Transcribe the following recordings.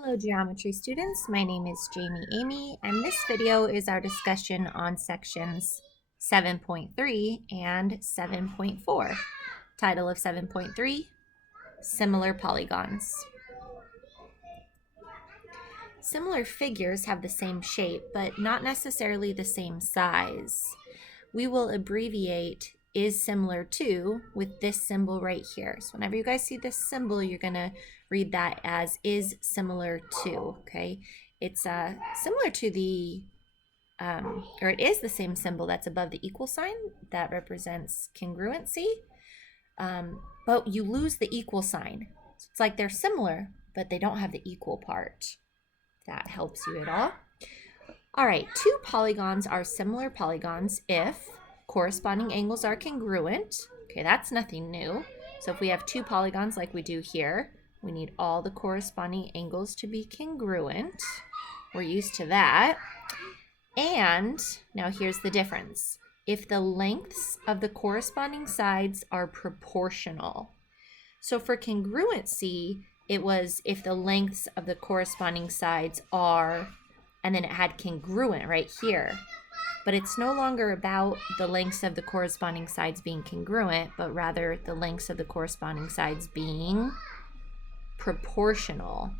Hello geometry students, my name is Jamie Amy, and this video is our discussion on sections 7.3 and 7.4. Title of 7.3, Similar Polygons. Similar figures have the same shape, but not necessarily the same size. We will abbreviate is similar to with this symbol right here. So whenever you guys see this symbol, you're going to read that as is similar to, okay? It's similar to the, or it is the same symbol that's above the equal sign that represents congruency, but you lose the equal sign. So it's like they're similar, but they don't have the equal part. That helps you at all. All right, two polygons are similar polygons if corresponding angles are congruent. Okay, that's nothing new. So if we have two polygons like we do here, we need all the corresponding angles to be congruent. We're used to that. And now here's the difference. If the lengths of the corresponding sides are proportional. So for congruency, it was if the lengths of the corresponding sides are, and then it had congruent right here. But it's no longer about the lengths of the corresponding sides being congruent, but rather the lengths of the corresponding sides being proportional.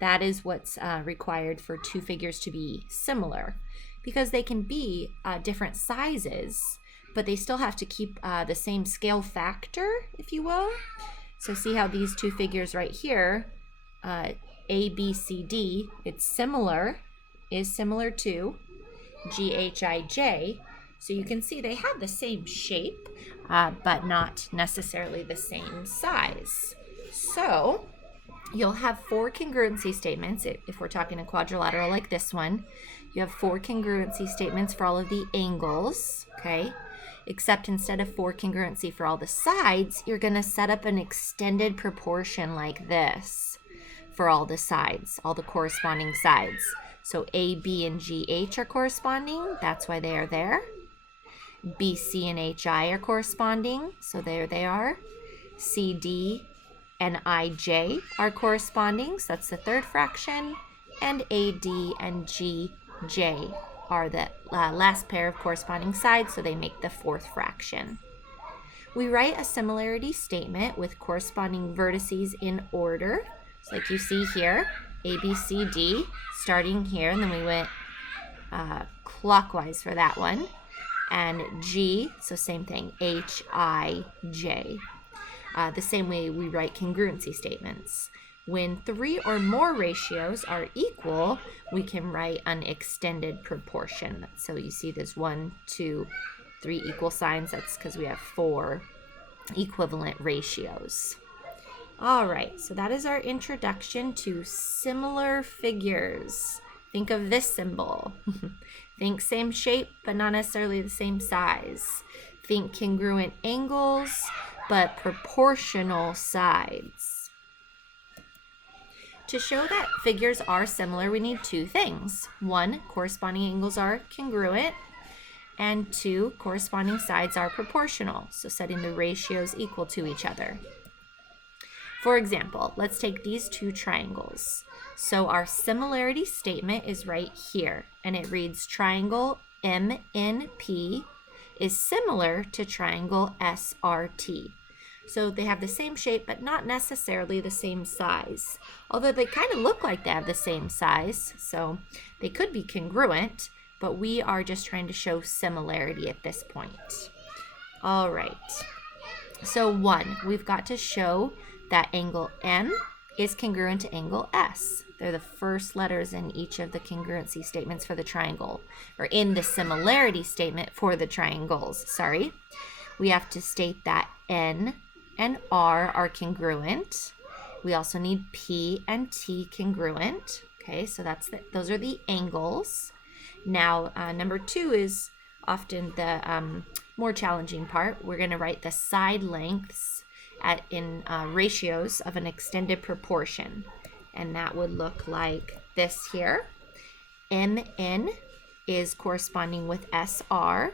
That is what's required for two figures to be similar, because they can be different sizes, but they still have to keep the same scale factor, if you will. So see how these two figures right here, A, B, C, D, it's similar, is similar to G, H, I, J. So you can see they have the same shape, but not necessarily the same size. So you'll have four congruency statements. If we're talking a quadrilateral like this one, you have four congruency statements for all of the angles, okay? Except instead of four congruency for all the sides, you're going to set up an extended proportion like this for all the sides, all the corresponding sides. So A, B, and G, H are corresponding. That's why they are there. B, C, and H, I are corresponding. So there they are. C, D, and I, J are corresponding. So that's the third fraction. And A, D, and G, J are the last pair of corresponding sides, so they make the fourth fraction. We write a similarity statement with corresponding vertices in order. So like you see here, A, B, C, D, starting here, and then we went clockwise for that one. And G, so same thing, H, I, J. The same way we write congruency statements. When three or more ratios are equal, we can write an extended proportion. So you see there's 1, 2, 3 equal signs. That's because we have four equivalent ratios. All right, so that is our introduction to similar figures. Think of this symbol. Think same shape, but not necessarily the same size. Think congruent angles, but proportional sides. To show that figures are similar, we need two things. One, corresponding angles are congruent, and two, corresponding sides are proportional, so setting the ratios equal to each other. For example, let's take these two triangles. So our similarity statement is right here, and it reads triangle MNP is similar to triangle SRT. So they have the same shape, but not necessarily the same size. Although they kind of look like they have the same size, so they could be congruent, but we are just trying to show similarity at this point. All right. So one, we've got to show that angle M is congruent to angle S. They're the first letters in each of the congruency statements for the triangle, or in the similarity statement for the triangles, sorry. We have to state that N and R are congruent. We also need P and T congruent. Okay, so those are the angles. Now, number two is often the more challenging part. We're going to write the side lengths in ratios of an extended proportion. And that would look like this here. MN is corresponding with SR.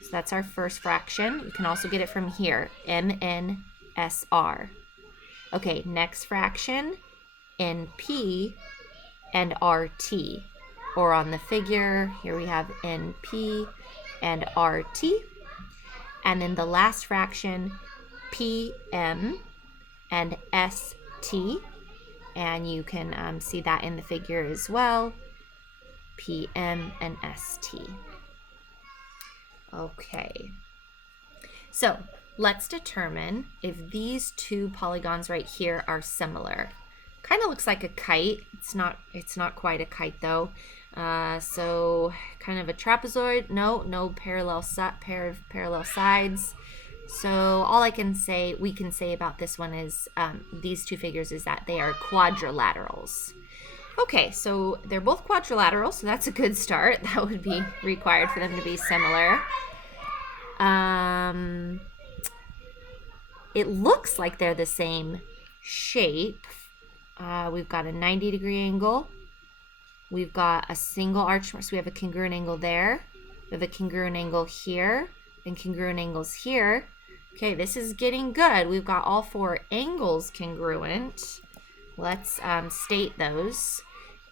So that's our first fraction. You can also get it from here, MNSR. Okay, next fraction, NP and RT. Or on the figure, here we have NP and RT. And then the last fraction, PM and ST. And you can see that in the figure as well, PM and ST. Okay, so let's determine if these two polygons right here are similar. Kind of looks like a kite. It's not quite a kite though. So kind of a trapezoid. No parallel pair of parallel sides. So all we can say about this one is these two figures is that they are quadrilaterals. Okay, so they're both quadrilateral, so that's a good start. That would be required for them to be similar. It looks like they're the same shape. We've got a 90-degree angle. We've got a single arch, so we have a congruent angle there. We have a congruent angle here, and congruent angles here. Okay, this is getting good. We've got all four angles congruent. Let's state those.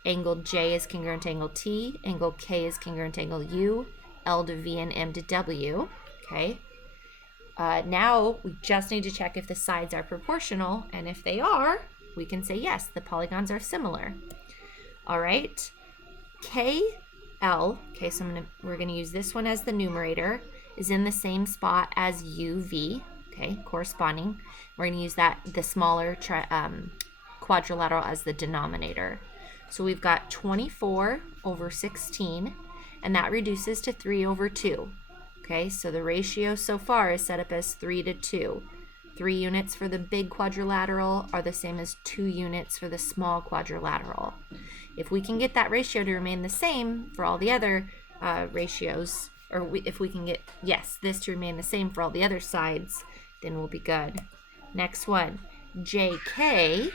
Angle J is congruent to angle T. Angle K is congruent to angle U. L to V and M to W. Okay. Now we just need to check if the sides are proportional, and if they are, we can say yes, the polygons are similar. All right. KL, okay, so we're going to use this one as the numerator, is in the same spot as UV, okay, corresponding. We're going to use the smaller quadrilateral as the denominator. So we've got 24 over 16, and that reduces to 3 over 2. Okay, so the ratio so far is set up as 3 to 2. 3 units for the big quadrilateral are the same as 2 units for the small quadrilateral. If we can get that ratio to remain the same for all the other ratios, or if we can get, yes, this to remain the same for all the other sides, then we'll be good. Next one, JK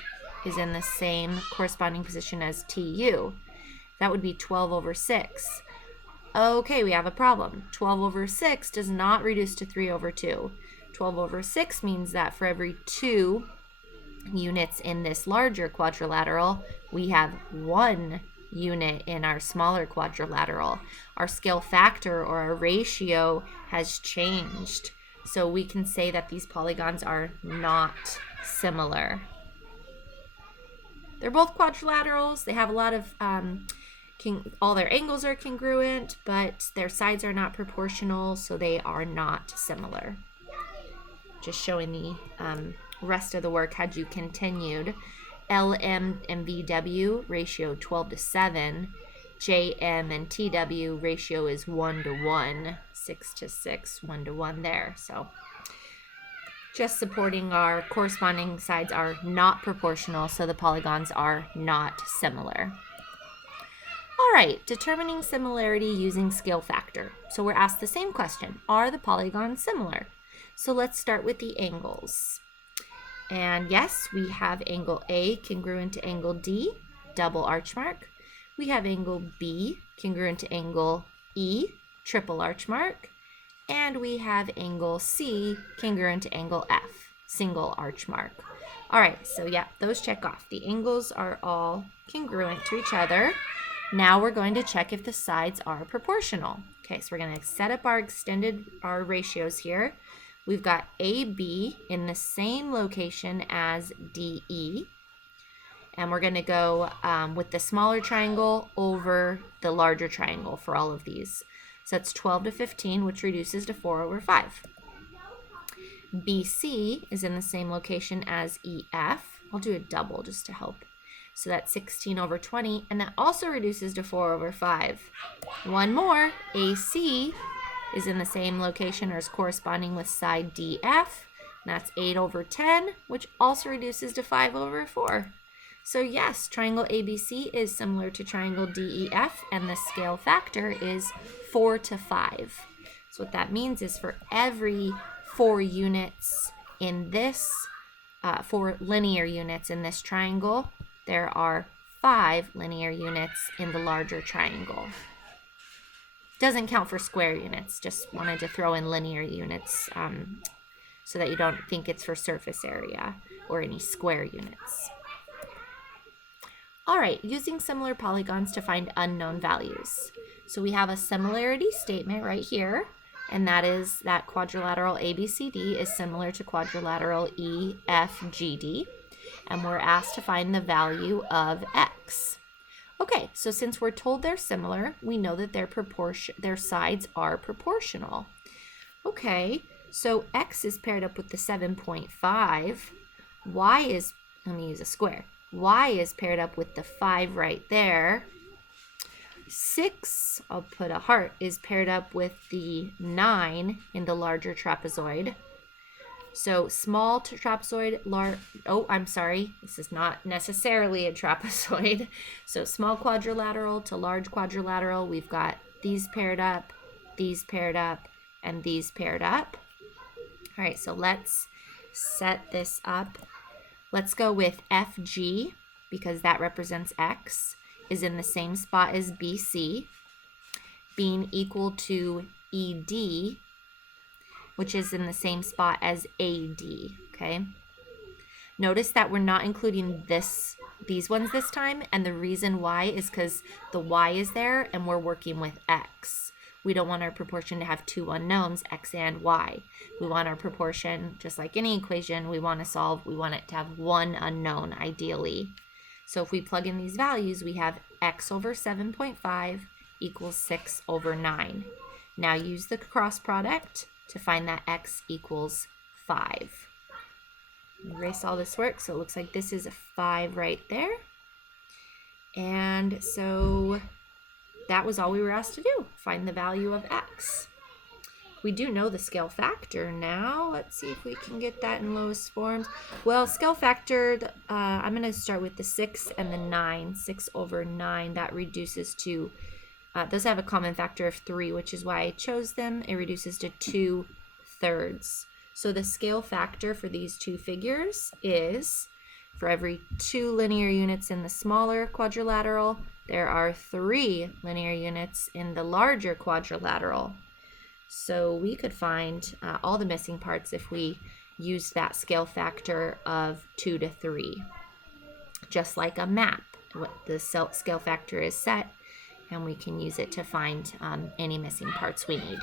is in the same corresponding position as TU. That would be 12 over 6. Okay, we have a problem. 12 over 6 does not reduce to 3 over 2. 12 over 6 means that for every 2 units in this larger quadrilateral, we have 1 unit in our smaller quadrilateral. Our scale factor or our ratio has changed. So we can say that these polygons are not similar. They're both quadrilaterals. They have a lot of, all their angles are congruent, but their sides are not proportional, so they are not similar. Just showing the rest of the work had you continued. LM and VW ratio 12 to 7. JM and TW ratio is 1 to 1. 6 to 6, 1 to 1 there. So just supporting our corresponding sides are not proportional, so the polygons are not similar. All right, determining similarity using scale factor. So we're asked the same question, are the polygons similar? So let's start with the angles. And yes, we have angle A congruent to angle D, double arch mark. We have angle B congruent to angle E, triple arch mark. And we have angle C congruent to angle F, single arch mark. All right, so yeah, those check off. The angles are all congruent to each other. Now we're going to check if the sides are proportional. Okay, so we're going to set up our ratios here. We've got AB in the same location as DE. And we're going to go with the smaller triangle over the larger triangle for all of these. So that's 12 to 15, which reduces to 4 over 5. BC is in the same location as EF. I'll do a double just to help. So that's 16 over 20, and that also reduces to 4 over 5. One more, AC is in the same location or is corresponding with side DF. And that's 8 over 10, which also reduces to 5 over 4. So yes, triangle ABC is similar to triangle DEF, and the scale factor is 4 to 5. So what that means is for every 4 units in this, 4 linear units in this triangle, there are 5 linear units in the larger triangle. Doesn't count for square units, just wanted to throw in linear units so that you don't think it's for surface area or any square units. All right, using similar polygons to find unknown values. So we have a similarity statement right here, and that is that quadrilateral ABCD is similar to quadrilateral EFGD, and we're asked to find the value of X. Okay, so since we're told they're similar, we know that their sides are proportional. Okay, so X is paired up with the 7.5. Y is, let me use a square. Y is paired up with the 5 right there. 6, I'll put a heart, is paired up with the 9 in the larger trapezoid. So small trapezoid, this is not necessarily a trapezoid. So small quadrilateral to large quadrilateral, we've got these paired up, and these paired up. All right, so let's set this up. Let's go with FG, because that represents X, is in the same spot as BC, being equal to ED, which is in the same spot as AD, okay? Notice that we're not including these ones this time, and the reason why is because the Y is there and we're working with X. We don't want our proportion to have two unknowns, X and Y. We want our proportion, just like any equation we want to solve, we want it to have one unknown, ideally. So if we plug in these values, we have X over 7.5 equals 6 over 9. Now use the cross product to find that X equals 5. Erase all this work, so it looks like this is a 5 right there. And so that was all we were asked to do, find the value of X. We do know the scale factor now. Let's see if we can get that in lowest forms. Well, scale factor, I'm going to start with the 6 and the 9. 6 over 9, that reduces to, those have a common factor of 3, which is why I chose them. It reduces to 2/3. So the scale factor for these two figures is, for every 2 linear units in the smaller quadrilateral, there are 3 linear units in the larger quadrilateral. So we could find all the missing parts if we use that scale factor of 2 to 3. Just like a map, the scale factor is set, and we can use it to find any missing parts we need.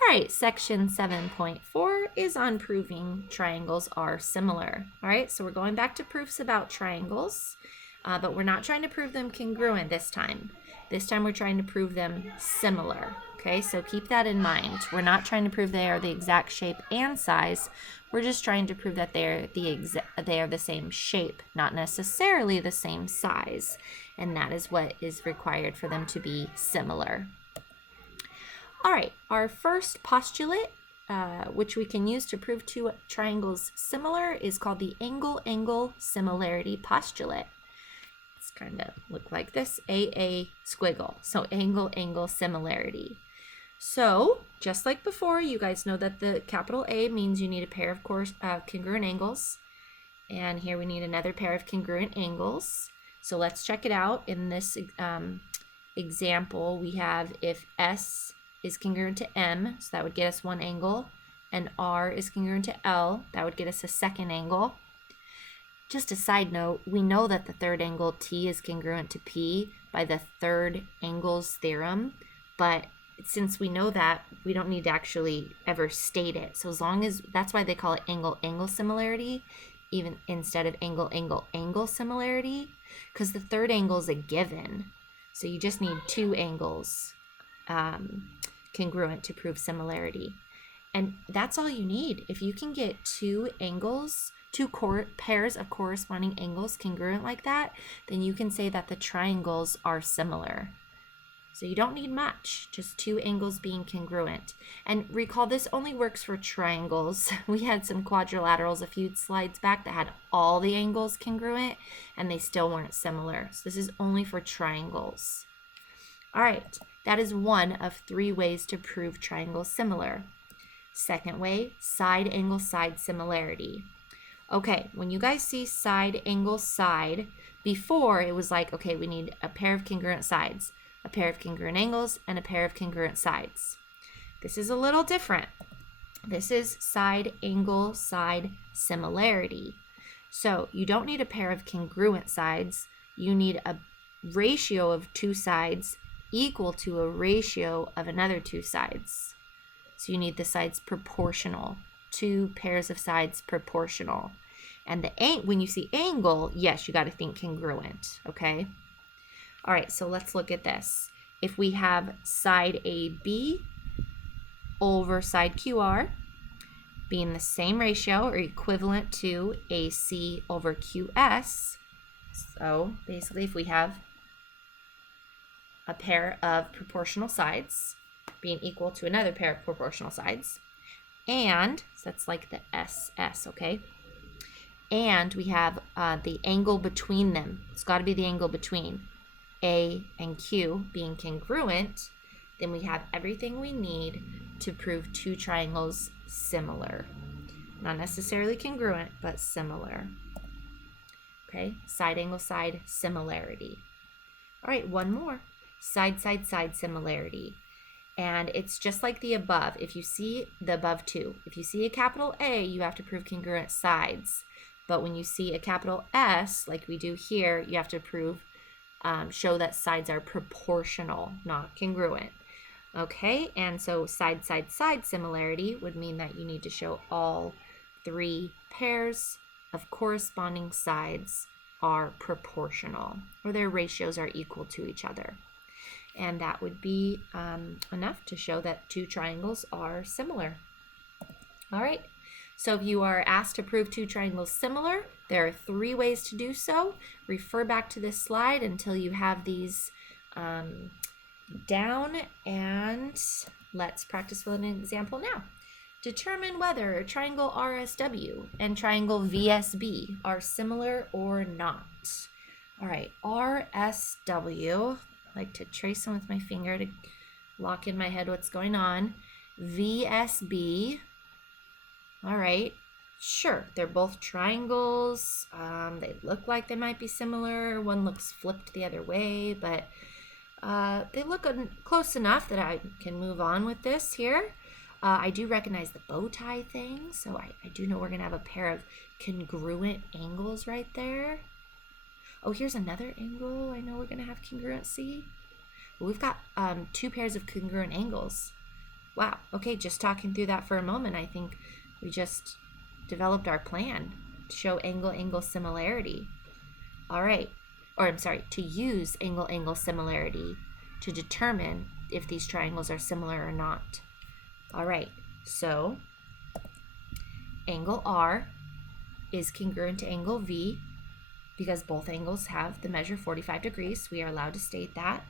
All right, section 7.4 is on proving triangles are similar. All right, so we're going back to proofs about triangles, but we're not trying to prove them congruent this time. This time we're trying to prove them similar. Okay, so keep that in mind. We're not trying to prove they are the exact shape and size. We're just trying to prove that they are the same shape, not necessarily the same size. And that is what is required for them to be similar. All right, our first postulate, which we can use to prove two triangles similar, is called the angle-angle similarity postulate. It's kind of look like this, AA squiggle. So angle-angle similarity. So just like before, you guys know that the capital A means you need a pair of congruent angles. And here we need another pair of congruent angles. So let's check it out. In this example, we have if S is congruent to M, so that would get us one angle, and R is congruent to L, that would get us a second angle. Just a side note, we know that the third angle T is congruent to P by the third angles theorem, but since we know that, we don't need to actually ever state it. So as long as, that's why they call it angle-angle similarity, even instead of angle-angle-angle similarity, because the third angle is a given. So you just need two angles congruent to prove similarity. And that's all you need. If you can get two angles, two pairs of corresponding angles congruent like that, then you can say that the triangles are similar. So you don't need much, just two angles being congruent. And recall, this only works for triangles. We had some quadrilaterals a few slides back that had all the angles congruent and they still weren't similar. So this is only for triangles. All right, that is one of 3 ways to prove triangles similar. Second way, side angle side similarity. Okay, when you guys see side angle side, before it was like, okay, we need a pair of congruent sides, a pair of congruent angles, and a pair of congruent sides. This is a little different. This is side angle side similarity. So you don't need a pair of congruent sides. You need a ratio of two sides equal to a ratio of another two sides. So you need the sides proportional, two pairs of sides proportional. And when you see angle, yes, you got to think congruent, okay? All right, so let's look at this. If we have side AB over side QR being the same ratio or equivalent to AC over QS, so basically if we have a pair of proportional sides being equal to another pair of proportional sides, and so that's like the SS, okay? And we have the angle between them. It's got to be the angle between A and Q being congruent, then we have everything we need to prove two triangles similar. Not necessarily congruent, but similar. Okay, side angle side similarity. All right, one more. Side side side similarity. And it's just like the above. If you see the above two, if you see a capital A, you have to prove congruent sides. But when you see a capital S, like we do here, you have to prove, show that sides are proportional, not congruent. Okay, and so side side side similarity would mean that you need to show all three pairs of corresponding sides are proportional, or their ratios are equal to each other. And that would be enough to show that two triangles are similar. All right, so if you are asked to prove two triangles similar, there are three ways to do so. Refer back to this slide until you have these down, and let's practice with an example now. Determine whether triangle RSW and triangle VSB are similar or not. All right, RSW, I like to trace them with my finger to lock in my head what's going on. VSB, all right, sure, they're both triangles. They look like they might be similar. One looks flipped the other way, but they look close enough that I can move on with this here. I do recognize the bow tie thing, so I do know we're going to have a pair of congruent angles right there. Oh, here's another angle I know we're going to have congruency. Well, we've got two pairs of congruent angles. Wow, okay, just talking through that for a moment, I think we just developed our plan to show angle-angle similarity. All right. Or I'm sorry, to use angle-angle similarity to determine if these triangles are similar or not. All right, so angle R is congruent to angle V because both angles have the measure 45 degrees. We are allowed to state that.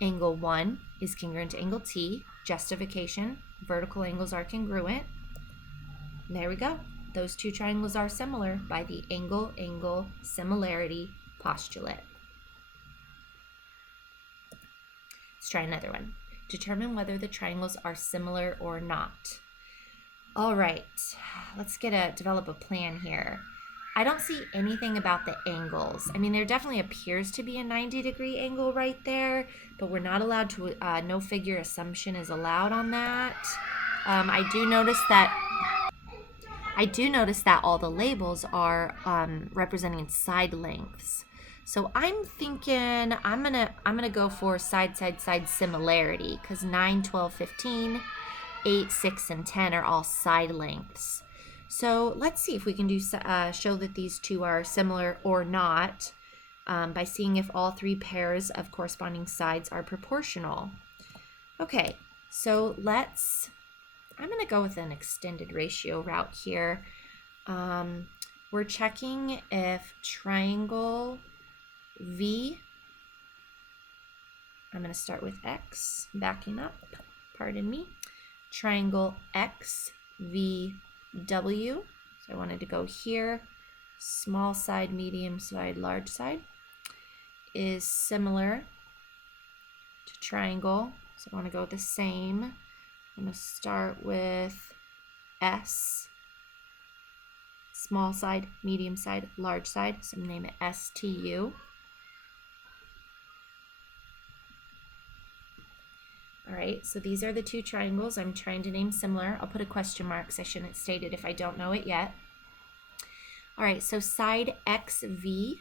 Angle 1 is congruent to angle T. Justification, vertical angles are congruent. And there we go. Those two triangles are similar by the angle-angle similarity postulate. Let's try another one. Determine whether the triangles are similar or not. All right, let's develop a plan here. I don't see anything about the angles. I mean, there definitely appears to be a 90-degree angle right there, but we're not allowed to, no figure assumption is allowed on that. I do notice that all the labels are representing side lengths. So I'm thinking I'm gonna go for side similarity because 9, 12, 15, 8, 6, and 10 are all side lengths. So let's see if we can show that these two are similar or not by seeing if all three pairs of corresponding sides are proportional. Okay, so I'm gonna go with an extended ratio route here. We're checking if triangle V, I'm going to start with X, backing up, pardon me, triangle XVW, so I wanted to go here, small side, medium side, large side, is similar to triangle, so I want to go with the same. I'm going to start with S, small side, medium side, large side, so I'm going to name it STU. All right, so these are the two triangles I'm trying to name similar. I'll put a question mark because I shouldn't state it if I don't know it yet. All right, so side XV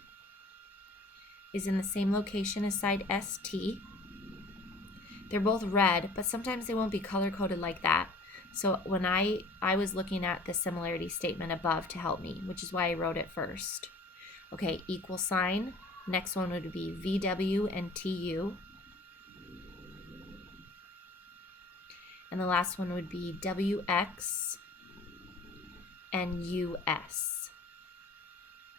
is in the same location as side ST. They're both red, but sometimes they won't be color-coded like that. So when I was looking at the similarity statement above to help me, which is why I wrote it first. Okay, equal sign. Next one would be VW and TU. And the last one would be WX and US.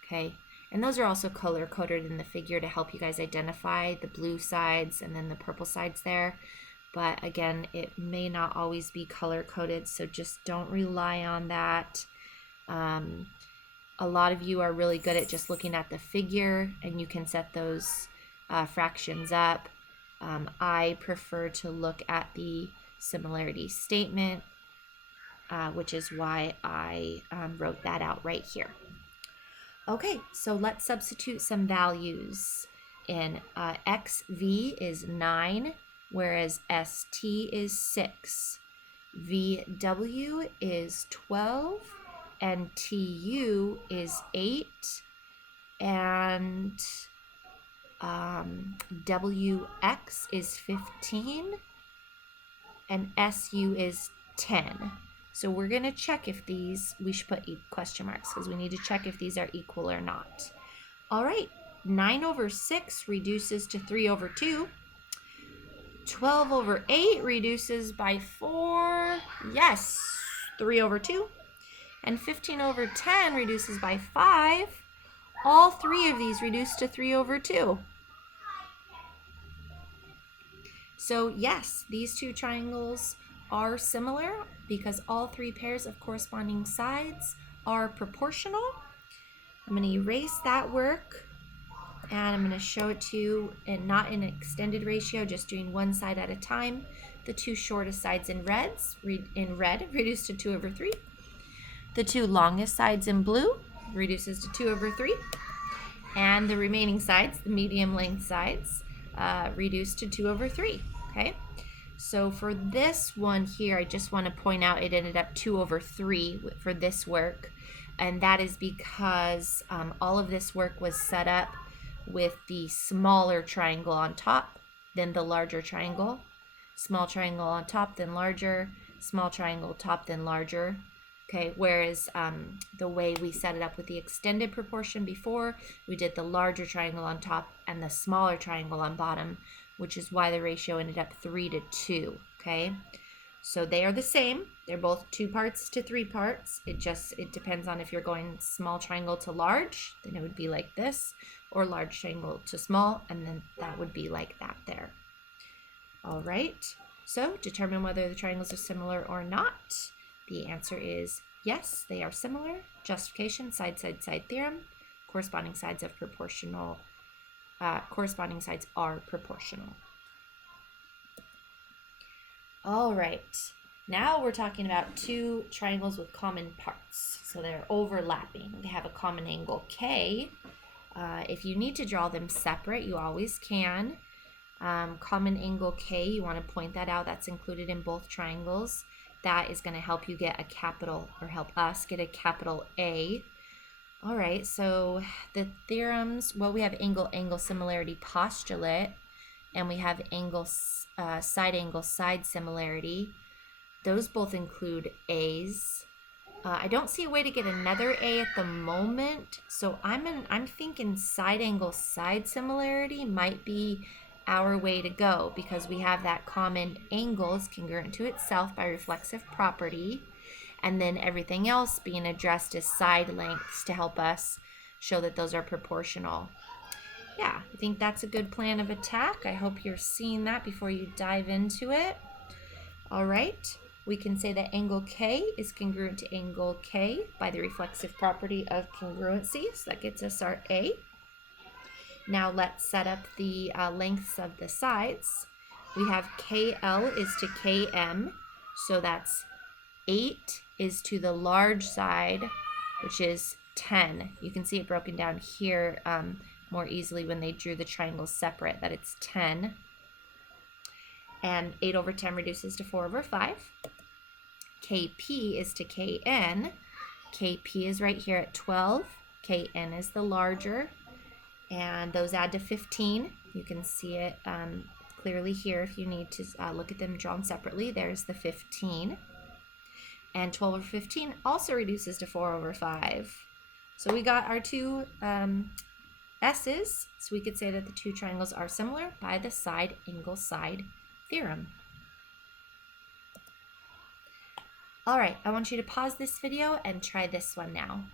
Okay, and those are also color-coded in the figure to help you guys identify the blue sides and then the purple sides there. But again, it may not always be color-coded, so just don't rely on that. A lot of you are really good at just looking at the figure, and you can set those fractions up. I prefer to look at the similarity statement, which is why I wrote that out right here. Okay, so let's substitute some values in. XV is 9, whereas ST is 6. VW is 12, and TU is 8, and WX is 15, and SU is 10. So we're going to check if these, we should put question marks because we need to check if these are equal or not. All right, 9 over 6 reduces to 3 over 2. 12 over 8 reduces by 4. Yes, 3 over 2. And 15 over 10 reduces by 5. All three of these reduce to 3 over 2. So yes, these two triangles are similar because all three pairs of corresponding sides are proportional. I'm going to erase that work, and I'm going to show it to you, and not in extended ratio, just doing one side at a time. The two shortest sides in red reduce to 2 over 3. The two longest sides in blue reduces to 2 over 3. And the remaining sides, the medium length sides, reduce to 2 over 3. Okay, so for this one here, I just want to point out it ended up 2 over 3 for this work. And that is because all of this work was set up with the smaller triangle on top, then the larger triangle. Small triangle on top, then larger. Small triangle top, then larger. Okay, whereas the way we set it up with the extended proportion before, we did the larger triangle on top and the smaller triangle on bottom, which is why the ratio ended up 3 to 2, okay? So they are the same. They're both 2 parts to 3 parts. It depends on if you're going small triangle to large, then it would be like this, or large triangle to small, and then that would be like that there. All right, so determine whether the triangles are similar or not. The answer is yes, they are similar. Justification, side, side, side theorem. Corresponding sides are proportional. Corresponding sides are proportional. All right, now we're talking about 2 triangles with common parts. So they're overlapping. They have a common angle K. If you need to draw them separate, you always can. Common angle K, you want to point that out. That's included in both triangles. That is going to help you get a capital, or help us get a capital A. All right, so the theorems, well, we have angle similarity postulate, and we have side similarity. Those both include A's. I don't see a way to get another A at the moment, so I'm thinking side similarity might be our way to go, because we have that common angle is congruent to itself by reflexive property, and then everything else being addressed as side lengths to help us show that those are proportional. Yeah, I think that's a good plan of attack. I hope you're seeing that before you dive into it. All right, we can say that angle K is congruent to angle K by the reflexive property of congruency, so that gets us our A. Now let's set up the lengths of the sides. We have KL is to KM, so that's 8 is to the large side, which is 10. You can see it broken down here more easily when they drew the triangles separate, that it's 10. And 8 over 10 reduces to 4 over 5. KP is to KN. KP is right here at 12. KN is the larger, and those add to 15. You can see it clearly here if you need to look at them drawn separately. There's the 15. And 12 over 15 also reduces to 4 over 5. So we got our two S's, so we could say that the two triangles are similar by the side angle side theorem. All right, I want you to pause this video and try this one now.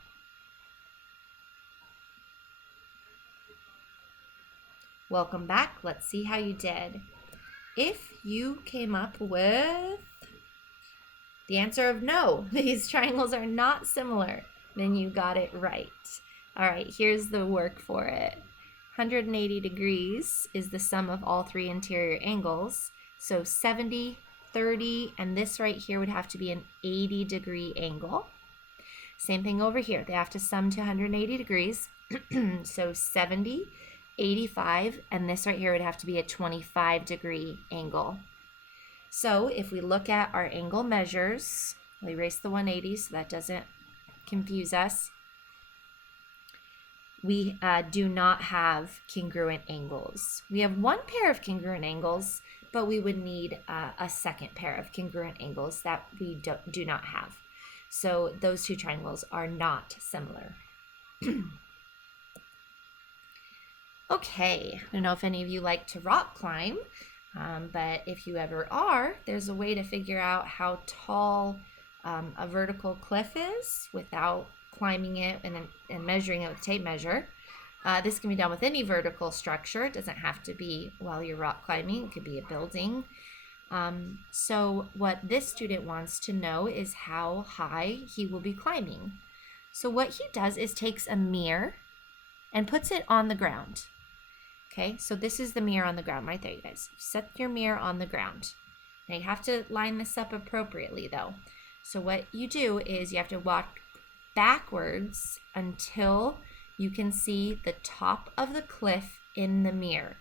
Welcome back. Let's see how you did. If you came up with the answer of no, these triangles are not similar, then you got it right. All right, here's the work for it. 180 degrees is the sum of all three interior angles. So 70, 30, and this right here would have to be an 80-degree angle. Same thing over here. They have to sum to 180 degrees. So 70, 85, and this right here would have to be a 25-degree angle. So if we look at our angle measures, we'll erase the 180 so that doesn't confuse us. We do not have congruent angles. We have one pair of congruent angles, but we would need a second pair of congruent angles that we do not have. So those two triangles are not similar. Okay, I don't know if any of you like to rock climb, but if you ever are, there's a way to figure out how tall a vertical cliff is without climbing it and measuring it with a tape measure. This can be done with any vertical structure. It doesn't have to be while you're rock climbing. It could be a building. So what this student wants to know is how high he will be climbing. So what he does is takes a mirror and puts it on the ground. Okay, so this is the mirror on the ground right there, you guys. Set your mirror on the ground. Now you have to line this up appropriately though. So what you do is you have to walk backwards until you can see the top of the cliff in the mirror.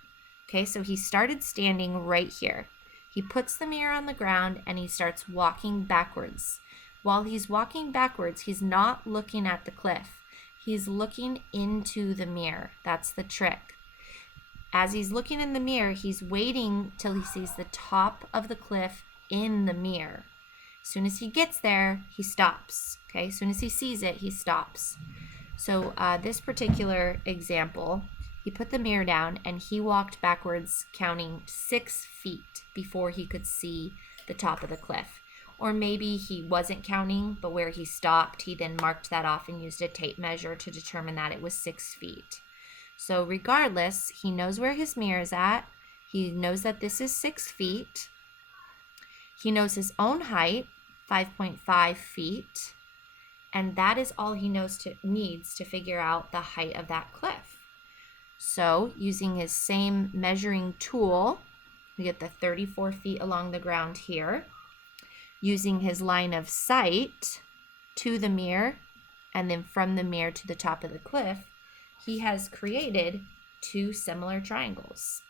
Okay, so he started standing right here. He puts the mirror on the ground and he starts walking backwards. While he's walking backwards, he's not looking at the cliff. He's looking into the mirror. That's the trick. As he's looking in the mirror, he's waiting till he sees the top of the cliff in the mirror. As soon as he gets there, he stops. Okay, as soon as he sees it, he stops. So this particular example, he put the mirror down and he walked backwards counting 6 feet before he could see the top of the cliff. Or maybe he wasn't counting, but where he stopped, he then marked that off and used a tape measure to determine that it was 6 feet. So regardless, he knows where his mirror is at. He knows that this is 6 feet. He knows his own height, 5.5 feet. And that is all he needs to figure out the height of that cliff. So using his same measuring tool, we get the 34 feet along the ground here. Using his line of sight to the mirror and then from the mirror to the top of the cliff, he has created two similar triangles.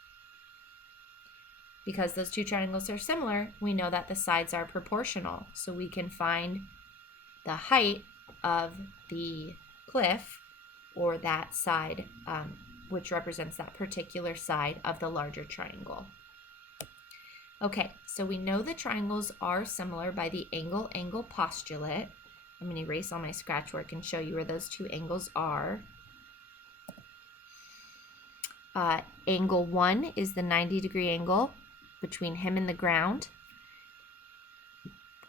Because those two triangles are similar, we know that the sides are proportional. So we can find the height of the cliff, or that side, which represents that particular side of the larger triangle. Okay, so we know the triangles are similar by the angle-angle postulate. I'm going to erase all my scratch work and show you where those two angles are. Angle 1 is the 90-degree angle between him and the ground,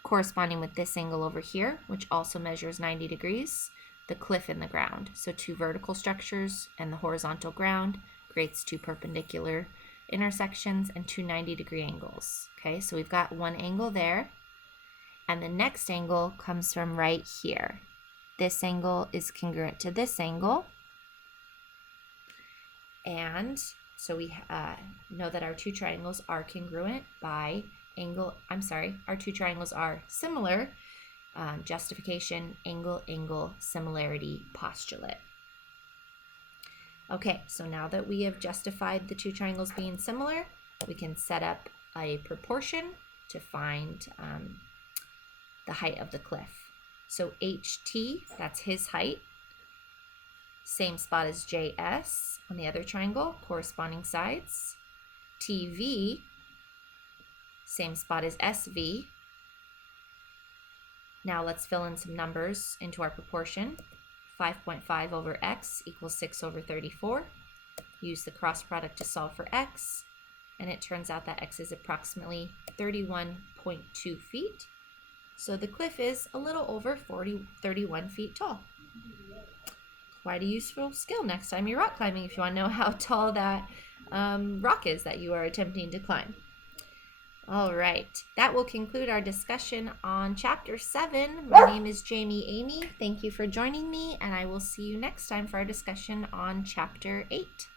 corresponding with this angle over here, which also measures 90 degrees, the cliff and the ground. So two vertical structures and the horizontal ground creates two perpendicular intersections and two 90-degree angles. Okay, so we've got one angle there, and the next angle comes from right here. This angle is congruent to this angle, and so we know that our two triangles are congruent by our two triangles are similar, justification, angle-angle similarity postulate. Okay, so now that we have justified the two triangles being similar, we can set up a proportion to find the height of the cliff. So HT, that's his height, Same spot as JS on the other triangle, corresponding sides. TV, same spot as SV. Now let's fill in some numbers into our proportion. 5.5 over x equals 6 over 34. Use the cross product to solve for x, and it turns out that x is approximately 31.2 feet. So the cliff is a little over 31 feet tall. Quite a useful skill next time you're rock climbing if you want to know how tall that rock is that you are attempting to climb. All right, that will conclude our discussion on Chapter 7. My name is Emigh. Thank you for joining me, and I will see you next time for our discussion on Chapter 8.